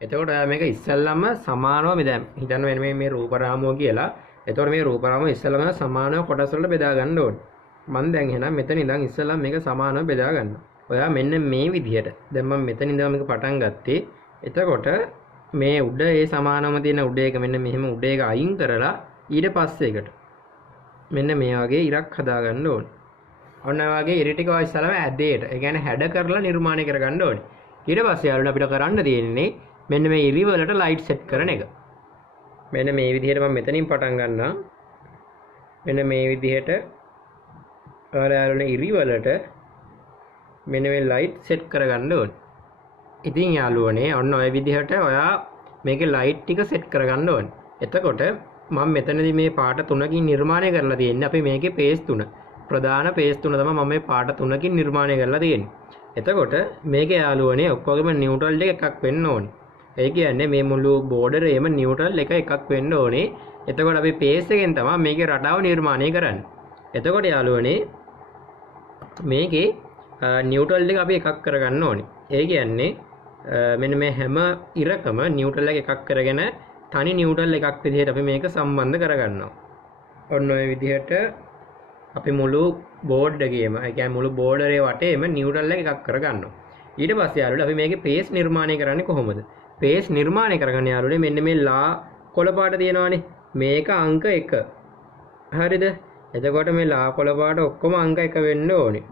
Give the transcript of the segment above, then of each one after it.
එතකොට මේක ඉස්සෙල්ලම සමානව දැන් හිතන්න මේ රූප රාමුව කියලා. එතකොට මේ රූප රාමුව ඉස්සෙල්ලම සමානව කොටස් වලට බෙදා ගන්න ඕනේ. මම දැන් එහෙනම් මෙතන ඉඳන් ඉස්සෙල්ලම මේක සමානව බෙදා ගන්නවා. ඔයා මෙන්න මේ විදිහට දැන් මම මෙතන ඉඳන් මේක පටන් ගත්තේ. එතකොට මේ උඩ ඒ සමානවම තියෙන උඩ එක මෙන්න මෙහෙම උඩ එක අයින් කරලා ඊට පස්සේ එකට මෙන්න මේ වගේ ඉරක් හදා ගන්න ඕනේ. ඔන්න ඔය වගේ ඉර ටික ඉස්සෙල්ලම ඇදේට ඒ කියන්නේ හැඩ කරලා නිර්මාණය කර ගන්න ඕනේ. ඊට පස්සේ යාළුවනේ අපිට කරන්න තියෙන්නේ මෙන්න මේ ඉරි වලට ලයිට් සෙට් කරන එක. මෙන්න මේ විදිහට මම මෙතනින් පටන් ගන්නවා. මෙන්න මේ විදිහට ඔයාලගේ ඉරි වලට මෙන්න මේ ලයිට් සෙට් කරගන්න ඕනේ. ඉතින් යාළුවනේ ඔන්න ඔය විදිහට ඔයා මේකේ ලයිට් ටික සෙට් කරගන්න ඕනේ. එතකොට මම මෙතනදී මේ පාට තුනකින් නිර්මාණය කරලා තියෙන්නේ අපි මේකේ පේස් තුන. ප්‍රධාන පේස් තුන තමයි මම මේ පාට තුනකින් නිර්මාණය කරලා තියෙන්නේ. එතකොට මේකේ යාළුවනේ ඔක්කොගේම නියුට්‍රල් එක එකක් වෙන්න ඕනේ. ඒ කියන්නේ මේ මුළු බෝඩරේම නියුට්‍රල් එකක් වෙන්න ඕනේ. එතකොට අපි පේස් එකෙන් තමයි මේකේ රටාව නිර්මාණය කරන්නේ. එතකොට යාළුවනේ මේකේ නියුට්‍රල් එක අපි එකක් කරගන්න ඕනේ. ඒ කියන්නේ මෙන්න මේ හැම ඉරකම නියුට්‍රල් එක එකක් කරගෙන තනි නියුට්‍රල් එකක් විදිහට අපි මේක සම්බන්ධ කරගන්නවා. ඔන්න ඔය විදිහට අපි මුළු බෝඩ් එකේම ඒ කියන්නේ මුළු බෝඩරේ වටේම නියුට්‍රල් එක එකක් කරගන්නවා. ඊට පස්සේ යාළුවනේ අපි මේකේ පේස් නිර්මාණය කරන්නේ කොහොමද? පේස් නිර්මාණය කරගන්න යාළුවනේ මෙන්න මේ ලා කොළ පාට තියෙනවානේ. මේක අංක 1. හරිද? එතකොට මේ ලා කොළ පාට ඔක්කොම අංක 1 වෙන්න ඕනේ.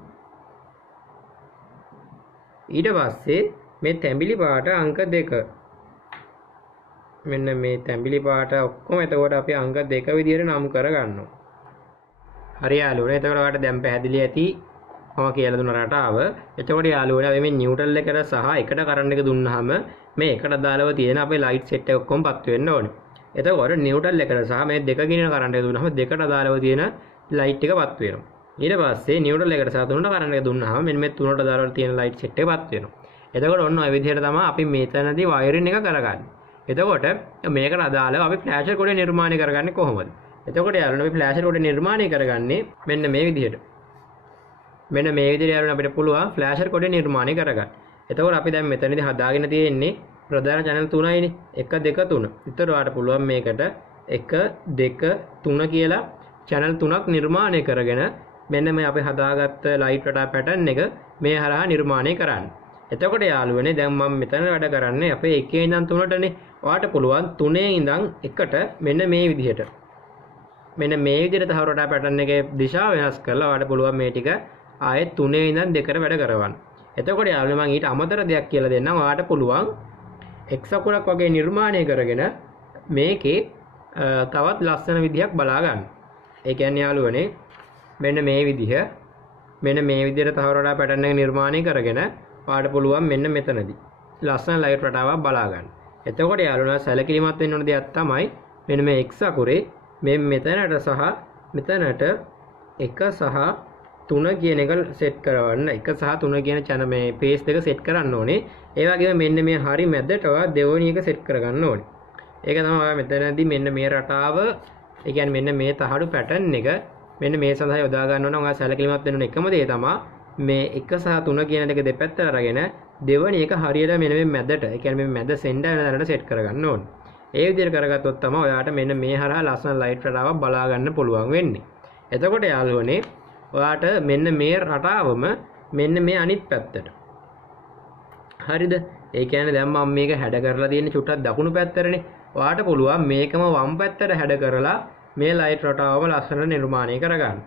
ඊට පස්සේ මේ තැඹිලි පාට අංක 2. මෙන්න මේ තැඹිලි පාට ඔක්කොම එතකොට අපි අංක 2 විදිහට නම් කරගන්නවා. හරි යාළුවනේ එතකොට ඔයාලට දැන් පැහැදිලි ඇති මම කියලා දුන්න රටාව. එතකොට යාළුවනේ අපි මේ නියුට්‍රල් එකට සහ එකට කරන්ට් එක දුන්නාම මේ එකට දාලව තියෙන අපේ ලයිට් සෙට් එක ඔක්කොම පත් වෙන්න ඕනේ. එතකොට නියුට්‍රල් එකට සහ මේ දෙක ගිනින කරන්ට් එක දුන්නාම දෙකට දාලව තියෙන ලයිට් එක පත් වෙනවා. ඊට පස්සේ නියුට්‍රල් එකට සහ තුනට කරන්ට් එක දුන්නාම මෙන්න මේ තුනට දාලව තියෙන ලයිට් සෙට් එක පත් වෙනවා. එතකොට ඔන්න ඔය විදිහට තමයි අපි මෙතනදී වයරින් එක කරගන්නේ. එතකොට මේකට අදාළව අපි ෆ්ලෑෂර් කොටේ නිර්මාණය කරගන්නේ කොහොමද? එතකොට යාළුවනේ අපි ෆ්ලෑෂර් කොටේ නිර්මාණය කරගන්නේ මෙන්න මේ විදිහට. මෙන්න මේ විදිහට යාළුවනේ අපිට පුළුවන් ෆ්ලෑෂර් කොටේ නිර්මාණය කරගන්න. එතකොට අපි දැන් මෙතනදී හදාගෙන තියෙන්නේ ප්‍රධාන channel 3යිනේ. 1 2 3. ඒතර ඔයාලට පුළුවන් මේකට 1 2 3 කියලා channel 3ක් නිර්මාණය කරගෙන මෙන්න මේ අපි හදාගත්ත ලයිට් රටා පැටර්න් එක මේ හරහා නිර්මාණය කරන්න. එතකොට යාළුවනේ දැන් මම මෙතන වැඩ කරන්නේ අපේ 1 ඉඳන් 3ටනේ. ඔයාලට පුළුවන් 3 ඉඳන් 1ට මෙන්න මේ විදිහට. මෙන්න මේ විදිහට තව රටා පැටර්න් එකේ දිශාව වෙනස් කරලා ඔයාලට පුළුවන් මේ ටික ආයෙත් 3 ඉඳන් 2ට වැඩ කරවන්න. එතකොට යාළුවනේ මම ඊට අමතර දෙයක් කියලා දෙන්නම්. ඔයාලට පුළුවන් x අකුරක් වගේ නිර්මාණය කරගෙන මේකේ තවත් ලස්සන විදිහක් බලා ගන්න. ඒ කියන්නේ යාළුවනේ මෙන්න මේ විදිහට තව රටා පැටර්න් එක නිර්මාණය කරගෙන ඔයාලට පුළුවන් මෙන්න මෙතනදී ලස්සන ලයිට් රටාවක් බලා ගන්න. එතකොට යාළුවනේ සැලකිලිමත් වෙන්න ඕන දෙයක් තමයි මෙන්න මේ x අකුරේ මේ මෙතනට සහ මෙතනට 1 සහ 3 කියන එක සෙට් කරවන්න. 1 සහ 3 කියන channel මේ පේස් දෙක සෙට් කරන්න ඕනේ. ඒ වගේම මෙන්න මේ හරි මැදට ඔයා දෙවෙනි එක සෙට් කරගන්න ඕනේ. ඒක තමයි ඔයා මෙතනදී මෙන්න මේ රටාව ඒ කියන්නේ මෙන්න මේ තහඩු පැටර්න් එක මෙන්න මේ සඳහා යොදා ගන්න ඕන. ඔයා සැලකිලිමත් වෙන්න ඕන එකම දේ තමයි මේ 1 සහ 3 කියන දෙක දෙපැත්තට අරගෙන දෙවෙනි එක හරියට මෙන්න මේ මැදට ඒ කියන්නේ මේ මැද සෙන්ටර් වෙන තැනට සෙට් කරගන්න ඕනේ. ඒ විදිහට කරගත්තොත් තමයි ඔයාට මෙන්න මේ හරහා ලස්සන ලයිට් රටාවක් බලා ගන්න පුළුවන් වෙන්නේ. එතකොට යාළුවනේ ඔයාට මෙන්න මේ රටාවම මෙන්න මේ අනිත් පැත්තට. හරිද? ඒ කියන්නේ දැන් මම මේක හැඩ කරලා තියෙන චුට්ටක් දකුණු පැත්තටනේ. ඔයාට පුළුවන් මේකම වම් පැත්තට හැඩ කරලා මේ ලයිට් රටාවම ලස්සනට නිර්මාණය කරගන්න.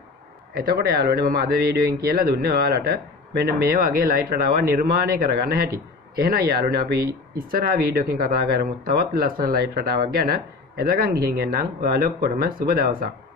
එතකොට යාළුවනේ මම අද වීඩියෝෙන් කියලා දුන්නේ ඔයාලට මෙන්න මේ වගේ ලයිට් රටාවක් නිර්මාණය කරගන්න හැටි. එහෙනම් යාළුවනේ අපි ඉස්සරහා වීඩියෝකින් කතා කරමු තවත් ලස්සන ලයිට් රටාවක් ගැන. එතකන් ගිහින් එන්නම්. ඔයාලා ඔක්කොටම සුබ දවසක්.